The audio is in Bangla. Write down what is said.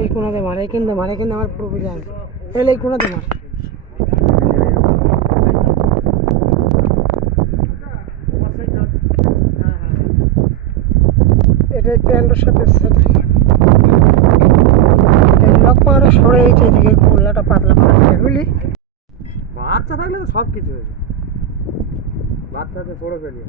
এই কোনাতে মারে কিন্তু আমার পুরো বুঝে আসবে এলে এই কোনাতে মার এটাই প্যান্টের সাথে সেটা লক পাওয়ারে সরে গেছে এদিকে খোলাটা পাতলা করা বুঝলি বাচ্চা থাকলে তো সব কিছু হয়েছে বাচ্চাতে পড়ে ফেলি